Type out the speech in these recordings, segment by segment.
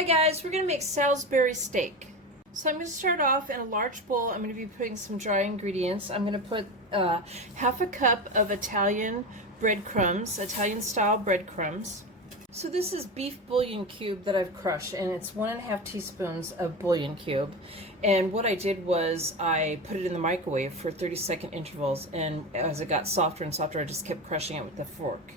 Hi guys, we're going to make Salisbury steak. So I'm going to start off in a large bowl. I'm going to be putting some dry ingredients. I'm going to put half a cup of Italian breadcrumbs, Italian style breadcrumbs. So this is beef bouillon cube that I've crushed, and it's 1.5 teaspoons of bouillon cube. And what I did was I put it in the microwave for 30-second intervals, and as it got softer and softer, I just kept crushing it with the fork.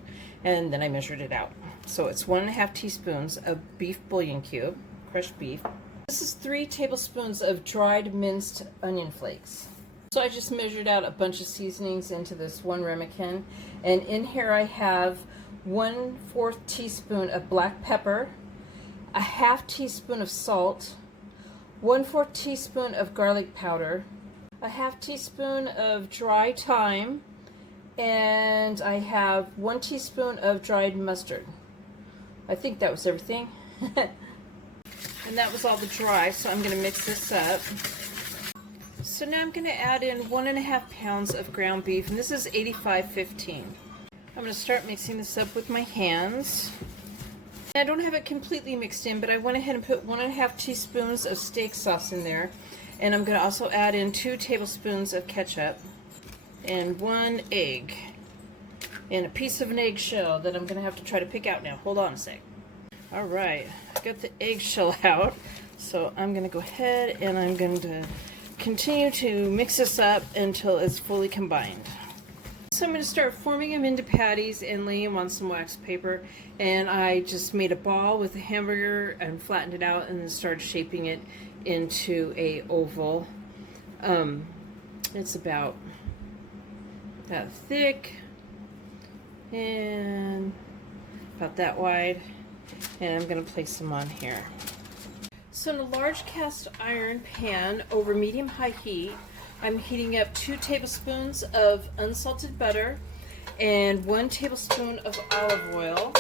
And then I measured it out. So it's 1.5 teaspoons of beef bouillon cube, crushed beef. This is 3 tablespoons of dried minced onion flakes. So I just measured out a bunch of seasonings into this one ramekin. And in here I have 1/4 teaspoon of black pepper, a 1/2 teaspoon of salt, 1/4 teaspoon of garlic powder, a 1/2 teaspoon of dry thyme, and I have 1 teaspoon of dried mustard. I think that was everything. And that was all the dry, so I'm going to mix this up. So now I'm going to add in 1.5 pounds of ground beef, and this is 85/15. I'm going to start mixing this up with my hands. I don't have it completely mixed in, but I went ahead and put 1.5 teaspoons of steak sauce in there. And I'm going to also add in 2 tablespoons of ketchup and 1 egg. And a piece of an eggshell that I'm going to have to try to pick out now. Hold on a sec. Alright, I got the eggshell out. So I'm going to go ahead and I'm going to continue to mix this up until it's fully combined. So I'm going to start forming them into patties and laying them on some wax paper. And I just made a ball with a hamburger and flattened it out and then started shaping it into a oval. It's about that thick and about that wide. And I'm going to place them on here. So in a large cast iron pan over medium-high heat, I'm heating up 2 tablespoons of unsalted butter and 1 tablespoon of olive oil.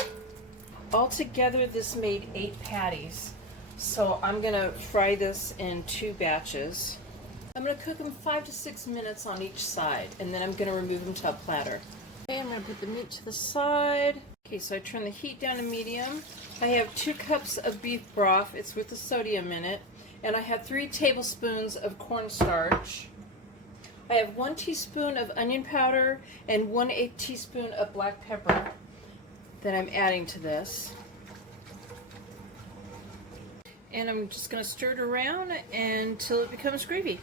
Altogether, this made 8 patties. So I'm going to fry this in 2 batches. I'm going to cook them 5 to 6 minutes on each side, and then I'm going to remove them to a platter. Okay, I'm going to put the meat to the side. Okay, so I turn the heat down to medium. I have 2 cups of beef broth. It's with the sodium in it. And I have 3 tablespoons of cornstarch. I have 1 teaspoon of onion powder and 1/8 teaspoon of black pepper that I'm adding to this. And I'm just going to stir it around until it becomes gravy.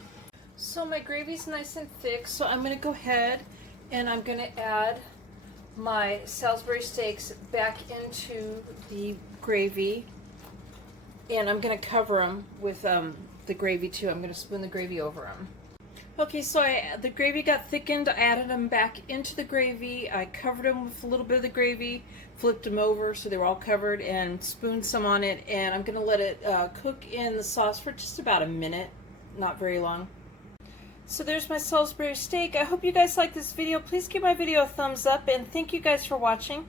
So my gravy's nice and thick, so I'm going to go ahead and I'm going to add my Salisbury steaks back into the gravy. And I'm going to cover them with the gravy too. I'm going to spoon the gravy over them. Okay, so the gravy got thickened. I added them back into the gravy. I covered them with a little bit of the gravy, flipped them over so they were all covered, and spooned some on it. And I'm going to let it cook in the sauce for just about a minute, not very long. So there's my Salisbury steak. I hope you guys like this video. Please give my video a thumbs up, and thank you guys for watching.